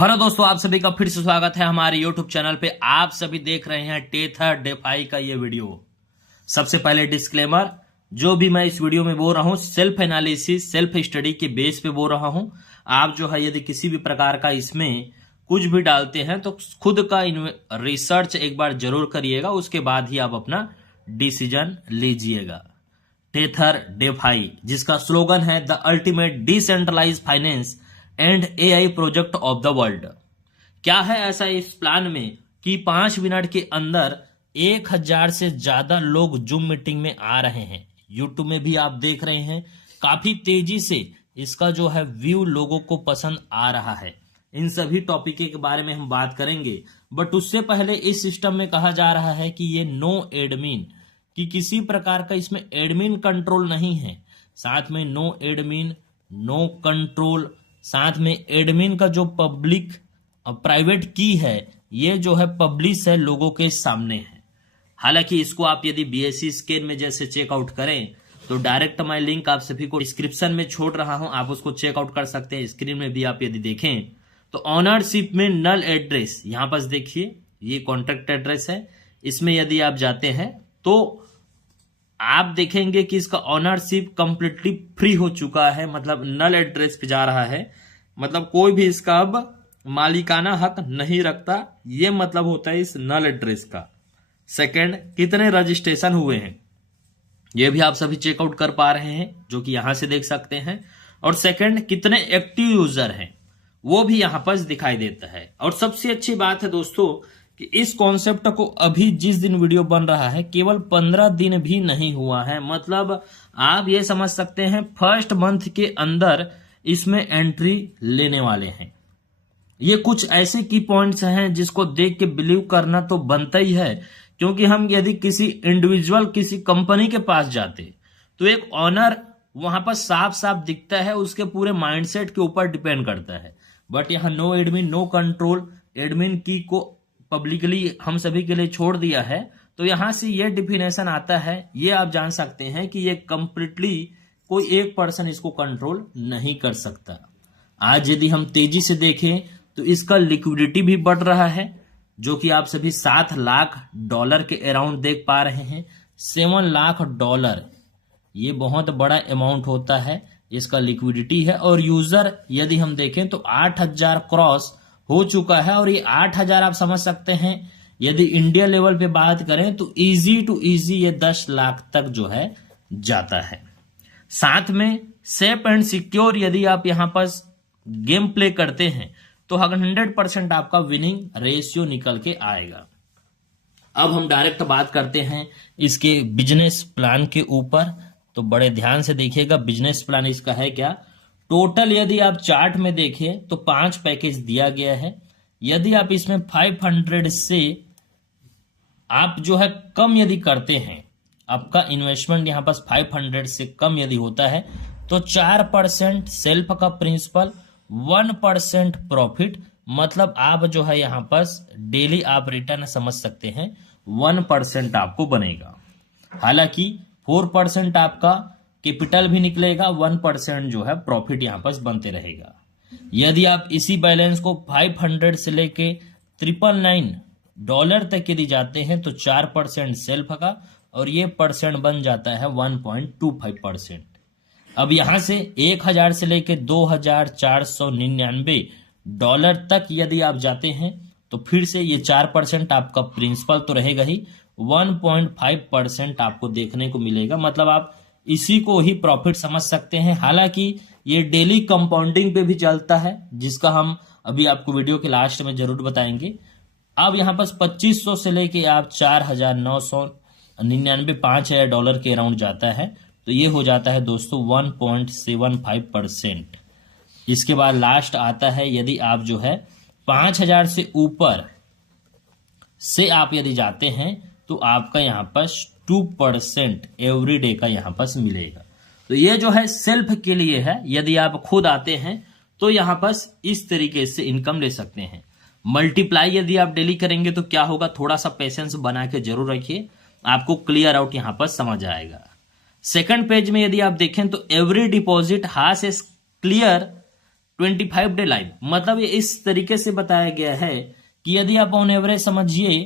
Hello दोस्तों, आप सभी का फिर से स्वागत है हमारे यूट्यूब चैनल पे। आप सभी देख रहे हैं टेथर डेफाई का ये वीडियो। सबसे पहले डिस्क्लेमर, जो भी मैं इस वीडियो में बोल रहा हूं सेल्फ एनालिसिस सेल्फ स्टडी के बेस पे बोल रहा हूं। आप जो है यदि किसी भी प्रकार का इसमें कुछ भी डालते हैं तो खुद का रिसर्च एक बार जरूर करिएगा, उसके बाद ही आप अपना डिसीजन लीजिएगा। टेथर डेफाई, जिसका स्लोगन है the ultimate decentralise finance and AI project of the world. क्या है ऐसा इस प्लान में कि 5 मिनट के अंदर 1000 से ज्यादा लोग जूम मीटिंग में आ रहे हैं। यूट्यूब में भी आप देख रहे हैं काफी तेजी से इसका जो है व्यू लोगों को पसंद आ रहा है। इन सभी टॉपिक के बारे में हम बात करेंगे, बट उससे पहले इस सिस्टम में कहा जा रहा है कि ये नो एडमिन, कि किसी प्रकार का इसमें एडमिन कंट्रोल नहीं है। साथ में नो एडमिन नो कंट्रोल, साथ में एडमिन का जो पब्लिक प्राइवेट की है ये जो है पब्लिश है, लोगों के सामने है। हालांकि इसको आप यदि बीएससी स्कैन में जैसे चेकआउट करें तो डायरेक्ट मैं लिंक आप सभी को डिस्क्रिप्शन में छोड़ रहा हूं, आप उसको चेकआउट कर सकते हैं। स्क्रीन में भी आप यदि देखें तो ऑनरशिप में नल एड्रेस यहां पर देखिए, ये कॉन्ट्रैक्ट एड्रेस है। इसमें यदि आप जाते हैं तो आप देखेंगे कि इसका ऑनरशिप कंप्लीटली फ्री हो चुका है, मतलब नल एड्रेस पे जा रहा है। मतलब कोई भी इसका अब मालिकाना हक नहीं रखता, ये मतलब होता है इस नल एड्रेस का। सेकंड, कितने रजिस्ट्रेशन हुए हैं ये भी आप सभी चेकआउट कर पा रहे हैं, जो कि यहां से देख सकते हैं। और सेकंड, कितने एक्टिव यूजर हैं वो भी यहां पर दिखाई देता है। और सबसे अच्छी बात है दोस्तों कि इस कॉन्सेप्ट को अभी जिस दिन वीडियो बन रहा है केवल 15 दिन भी नहीं हुआ है। मतलब आप ये समझ सकते हैं फर्स्ट मंथ के अंदर इसमें एंट्री लेने वाले हैं। ये कुछ ऐसे की पॉइंट्स हैं जिसको देख के बिलीव करना तो बनता ही है, क्योंकि हम यदि किसी इंडिविजुअल किसी कंपनी के पास जाते तो एक ऑनर वहां पर साफ साफ दिखता है, उसके पूरे माइंडसेट के ऊपर डिपेंड करता है। बट यहाँ no admin no control, admin की को पब्लिकली हम सभी के लिए छोड़ दिया है। तो यहां से ये डिफिनेशन आता है, ये आप जान सकते हैं कि ये कंप्लीटली कोई एक पर्सन इसको कंट्रोल नहीं कर सकता। आज यदि हम तेजी से देखें तो इसका लिक्विडिटी भी बढ़ रहा है, जो कि आप सभी $7 लाख के अराउंड देख पा रहे हैं। $7 लाख, ये बहुत बड़ा अमाउंट होता है, इसका लिक्विडिटी है। और यूजर यदि हम देखें तो 8000 क्रॉस हो चुका है। और ये 8000 आप समझ सकते हैं यदि इंडिया लेवल पे बात करें तो इजी टू इजी ये 10 लाख तक जो है जाता है। साथ में सेफ एंड सिक्योर यदि आप यहां पर गेम प्ले करते हैं तो 100% आपका विनिंग रेशियो निकल के आएगा। अब हम डायरेक्ट बात करते हैं इसके बिजनेस प्लान के ऊपर, तो बड़े ध्यान से देखिएगा बिजनेस प्लान इसका है क्या। टोटल यदि आप चार्ट में देखें तो 5 पैकेज दिया गया है। यदि आप इसमें 500 से आप जो है कम यदि करते हैं, आपका इन्वेस्टमेंट यहां पर 500 से कम यदि होता है तो 4% सेल्फ का प्रिंसिपल, 1% प्रॉफिट, मतलब आप जो है यहां पर डेली आप रिटर्न समझ सकते हैं 1% आपको बनेगा। हालांकि 4% आपका कैपिटल भी निकलेगा, 1% जो है प्रॉफिट यहां पर बनते रहेगा। यदि आप इसी बैलेंस को 500 से लेके $999 तक यदि जाते हैं तो 4% सेल्फ का और ये परसेंट बन जाता है 1.25%। अब यहां से 1000 से लेके $2499 तक यदि आप जाते हैं तो फिर से ये 4% आपका प्रिंसिपल तो रहेगा ही, 1.5% आपको देखने को मिलेगा। मतलब आप इसी को ही प्रॉफिट समझ सकते हैं। हालांकि ये डेली कंपाउंडिंग पे भी चलता है, जिसका हम अभी आपको वीडियो के लास्ट में जरूर बताएंगे। अब यहाँ पर 2500 से लेके आप 4999 $5000 के अराउंड जाता है, तो ये हो जाता है दोस्तों 1.75%। इसके बाद लास्ट आता है यदि आप जो है 5000 से ऊपर से आप यदि जाते हैं तो आपका यहाँ पर 2% एवरी डे का यहाँ पर मिलेगा। तो ये जो है सेल्फ के लिए है, यदि आप खुद आते हैं तो यहाँ पर इस तरीके से इनकम ले सकते हैं। मल्टीप्लाई यदि आप डेली करेंगे तो क्या होगा, थोड़ा सा पेशेंस बना के जरूर रखिए, आपको क्लियर आउट यहाँ पर समझ आएगा। सेकंड पेज में यदि आप देखें तो every deposit has a clear 25 day live, मतलब ये इस तरीके से बताया गया है कि यदि आप ऑन एवरेज समझिए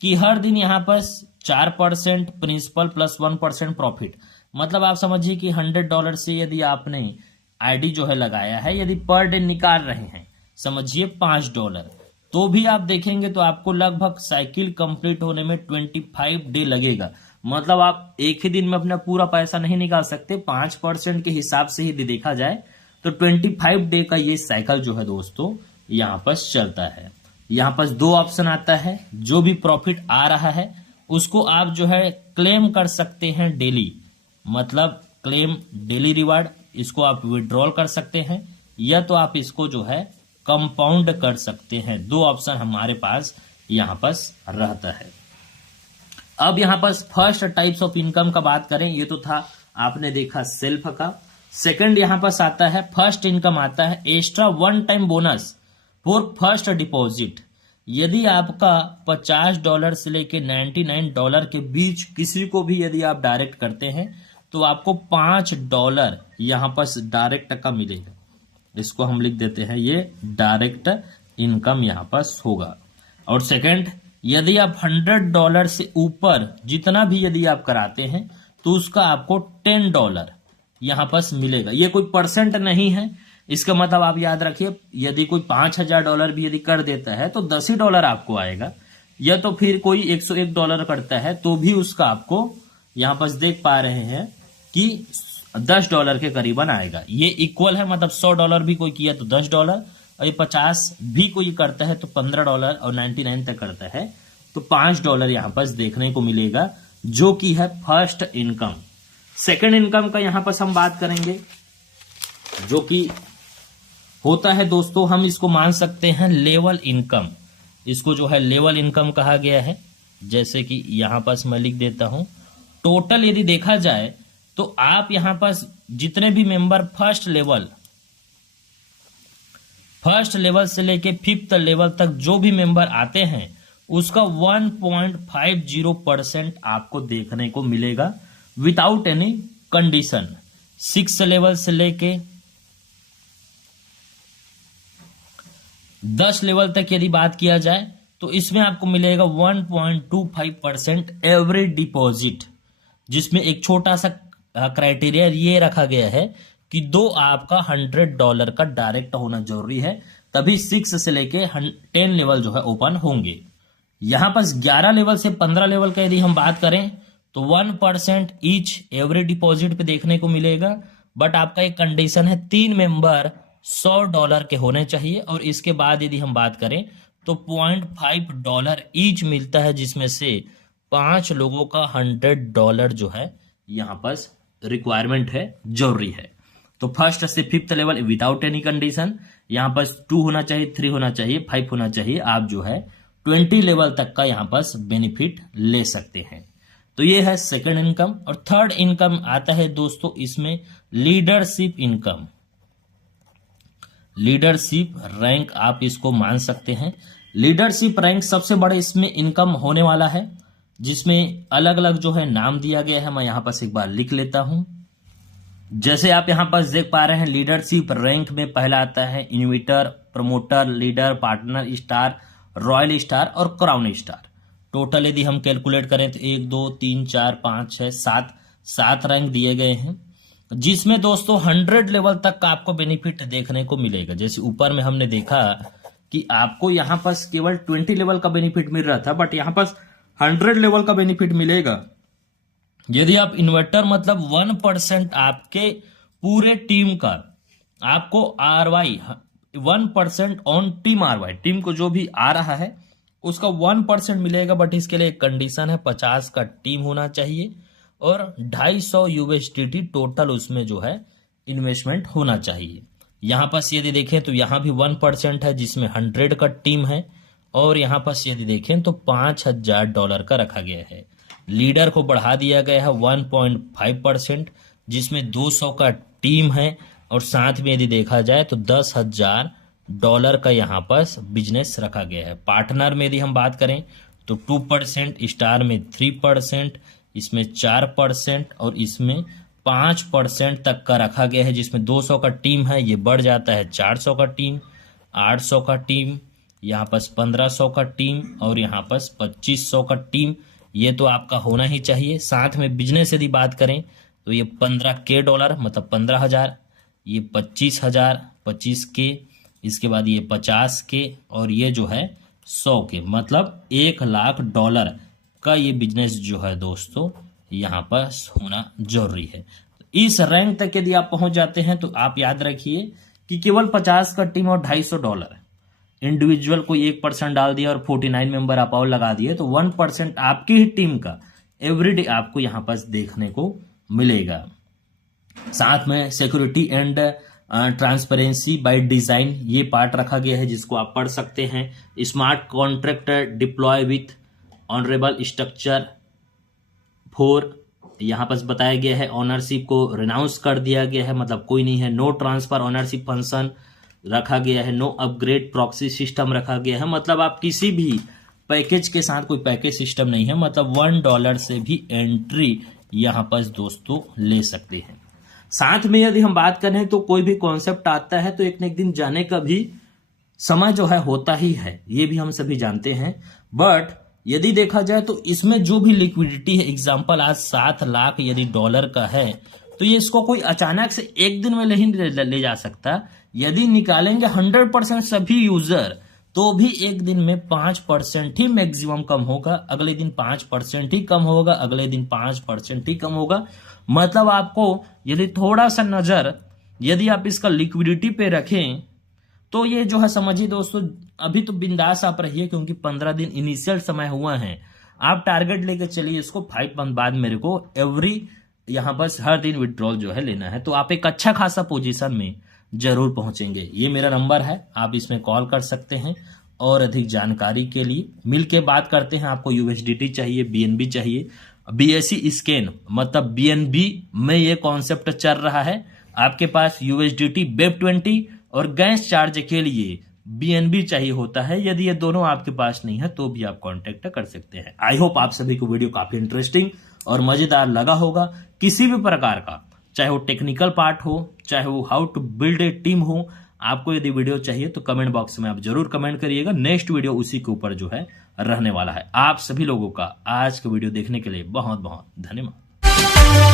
कि हर दिन यहाँ पर 4% प्रिंसिपल प्लस 1% प्रॉफिट, मतलब आप समझिए कि $100 से यदि आपने आईडी जो है लगाया है, यदि पर डे निकाल रहे हैं समझिए $5, तो भी आप देखेंगे तो आपको लगभग साइकिल कंप्लीट होने में 25 डे लगेगा। मतलब आप एक ही दिन में अपना पूरा पैसा नहीं निकाल सकते, 5% के हिसाब से ही देखा जाए तो 25 डे का ये साइकिल जो है दोस्तों यहाँ पर चलता है। यहाँ पर 2 ऑप्शन आता है, जो भी प्रॉफिट आ रहा है उसको आप जो है क्लेम कर सकते हैं डेली, मतलब क्लेम डेली रिवार्ड, इसको आप विड्रॉल कर सकते हैं, या तो आप इसको जो है कंपाउंड कर सकते हैं। 2 ऑप्शन हमारे पास यहाँ पर रहता है। अब यहाँ पर फर्स्ट टाइप्स ऑफ इनकम का बात करें, ये तो था आपने देखा सेल्फ का। सेकंड यहाँ पर आता है, फर्स्ट इनकम आता है extra one time bonus for first deposit. यदि आपका $50 से लेके $99 के बीच किसी को भी यदि आप डायरेक्ट करते हैं तो आपको $5 यहाँ पर डायरेक्ट का मिलेगा। इसको हम लिख देते हैं, ये डायरेक्ट इनकम यहाँ पर होगा। और सेकंड, यदि आप $100 से ऊपर जितना भी यदि आप कराते हैं तो उसका आपको $10 यहाँ पर मिलेगा। ये कोई परसेंट नहीं है, इसका मतलब आप याद रखिए, यदि कोई $5000 भी यदि कर देता है तो $10 आपको आएगा, या तो फिर कोई $101 करता है तो भी उसका आपको यहाँ पर देख पा रहे हैं कि $10 के करीबन आएगा। ये इक्वल है, मतलब $100 भी कोई किया तो $10, और ये 50 भी कोई करता है तो $15, और 99 तक करता है तो $5 यहाँ पर देखने को मिलेगा, जो कि है फर्स्ट इनकम। सेकंड इनकम का यहाँ पर हम बात करेंगे, जो कि होता है दोस्तों, हम इसको मान सकते हैं लेवल इनकम। इसको जो है लेवल इनकम कहा गया है। जैसे कि यहाँ पर मैं लिख देता हूं, टोटल यदि देखा जाए तो आप यहां पर जितने भी मेंबर फर्स्ट लेवल से लेके 5th लेवल तक जो भी मेंबर आते हैं उसका 1.50% आपको देखने को मिलेगा without any condition. 6th level से लेके 10 लेवल तक यदि बात किया जाए तो इसमें आपको मिलेगा 1.25% एवरी डिपॉजिट, जिसमें एक छोटा सा क्राइटेरिया ये रखा गया है कि आपका $100 का डायरेक्ट होना जरूरी है, तभी 6 से लेके 10 लेवल जो है ओपन होंगे। यहां पर 11 लेवल से 15 लेवल का यदि हम बात करें तो 1% ईच एवरी डिपॉजिट पे देखने को मिलेगा, बट आपका एक कंडीशन है 3 मेंबर $100 के होने चाहिए, और इसके बाद यदि हम बात करें तो $0.5 ईच मिलता है, जिसमें से 5 लोगों का $100 जो है यहाँ पर रिक्वायरमेंट है, जरूरी है। तो फर्स्ट से 5th level without any condition, यहाँ पर 2 होना चाहिए, 3 होना चाहिए, 5 होना चाहिए, आप जो है 20 लेवल तक का यहाँ पर बेनिफिट ले सकते हैं। तो ये है सेकंड इनकम। और थर्ड इनकम आता है दोस्तों इसमें लीडरशिप इनकम। लीडरशिप रैंक आप इसको मान सकते हैं। लीडरशिप रैंक सबसे बड़े इसमें इनकम होने वाला है, जिसमें अलग अलग जो है नाम दिया गया है। मैं यहां पर एक बार लिख लेता हूं। जैसे आप यहां पर देख पा रहे हैं, लीडरशिप रैंक में पहला आता है inviter, promoter, leader, partner star, royal star और क्राउन स्टार। टोटल यदि हम कैलकुलेट करें तो 1 2 3 4 5 6 7 रैंक दिए गए हैं, जिसमें दोस्तों 100 लेवल तक का आपको बेनिफिट देखने को मिलेगा। जैसे ऊपर में हमने देखा कि आपको यहां पर केवल 20 लेवल का बेनिफिट मिल रहा था, बट यहां पर 100 लेवल का बेनिफिट मिलेगा यदि आप इन्वर्टर, मतलब 1% आपके पूरे टीम का आपको RY 1% on team RY, team को जो भी आ रहा है उसका 1% मिलेगा। बट इसके लिए एक कंडीशन है, 50 का टीम होना चाहिए और 250 USDT टोटल उसमें जो है इन्वेस्टमेंट होना चाहिए। यहां पर यदि देखें तो यहां भी 1% है, जिसमें 100 का टीम है, और यहां पर यदि देखें तो $5000 का रखा गया है। लीडर को बढ़ा दिया गया है 1.5%, जिसमें 200 का टीम है, और साथ में यदि देखा जाए तो $10,000 का यहाँ पर बिजनेस रखा गया है। पार्टनर में यदि हम बात करें तो 2%, स्टार में 3%, इसमें 4% और इसमें 5% तक का रखा गया है, जिसमें 200 का टीम है ये बढ़ जाता है 400 का टीम, 800 का टीम, यहाँ पर 1500 का टीम और यहाँ पर 2500 का टीम। ये तो आपका होना ही चाहिए। साथ में बिजनेस यदि बात करें तो ये $15K मतलब 15,000, ये 25,000 25K, इसके बाद ये 50K और ये जो है 100K मतलब $1,00,000 का ये बिजनेस जो है दोस्तों यहाँ पर होना जरूरी है। इस रैंक तक यदि आप पहुंच जाते हैं तो आप याद रखिए कि केवल 50 का टीम और $250 इंडिविजुअल को 1% डाल दिया और 49 मेंबर आप और लगा दिए तो 1% आपकी ही टीम का एवरीडे आपको यहाँ पर देखने को मिलेगा। साथ में security and transparency by design ये पार्ट रखा गया है जिसको आप पढ़ सकते हैं। Smart contract deploy with honourable structure 4 यहाँ पर बताया गया है। ऑनरशिप को रिनाउंस कर दिया गया है मतलब कोई नहीं है। नो ट्रांसफर ऑनरशिप फंक्शन रखा गया है। नो अपग्रेड प्रॉक्सी सिस्टम रखा गया है मतलब आप किसी भी पैकेज के साथ कोई पैकेज सिस्टम नहीं है मतलब $1 से भी एंट्री यहाँ पर दोस्तों ले सकते हैं। साथ में यदि हम बात करें तो कोई भी कॉन्सेप्ट आता है तो एक न एक दिन जाने का भी समय जो है होता ही है, ये भी हम सभी जानते हैं। बट यदि देखा जाए तो इसमें जो भी लिक्विडिटी है, एग्जांपल आज 7 लाख यदि डॉलर का है तो ये इसको कोई अचानक से एक दिन में नहीं ले जा सकता। यदि निकालेंगे 100% सभी यूजर तो भी एक दिन में 5% ही मैक्सिमम कम होगा, अगले दिन 5% ही कम होगा, अगले दिन 5% ही कम होगा। मतलब आपको यदि थोड़ा सा नजर यदि आप इसका लिक्विडिटी पे रखें तो ये जो है समझिए दोस्तों अभी तो बिंदास आप रहिए क्योंकि 15 दिन इनिशियल समय हुआ है। आप टारगेट लेकर चलिए इसको 5 मंथ बाद मेरे को एवरी यहाँ बस हर दिन विड्रॉल जो है लेना है तो आप एक अच्छा खासा पोजीशन में जरूर पहुंचेंगे। ये मेरा नंबर है, आप इसमें कॉल कर सकते हैं और अधिक जानकारी के लिए मिल के बात करते हैं। आपको USDT चाहिए, BNB चाहिए, BSC स्कैन मतलब BNB में ये कॉन्सेप्ट चल रहा है। आपके पास USDT Web20 और गैस चार्ज के लिए BNB चाहिए होता है। यदि ये दोनों आपके पास नहीं है तो भी आप कांटेक्ट कर सकते हैं। आई होप आप सभी को वीडियो काफी इंटरेस्टिंग और मजेदार लगा होगा। किसी भी प्रकार का चाहे वो टेक्निकल पार्ट हो, चाहे वो how to build a team हो, आपको यदि वीडियो चाहिए तो कमेंट बॉक्स में आप जरूर कमेंट करिएगा। नेक्स्ट वीडियो उसी के ऊपर जो है रहने वाला है। आप सभी लोगों का आज का वीडियो देखने के लिए बहुत बहुत धन्यवाद।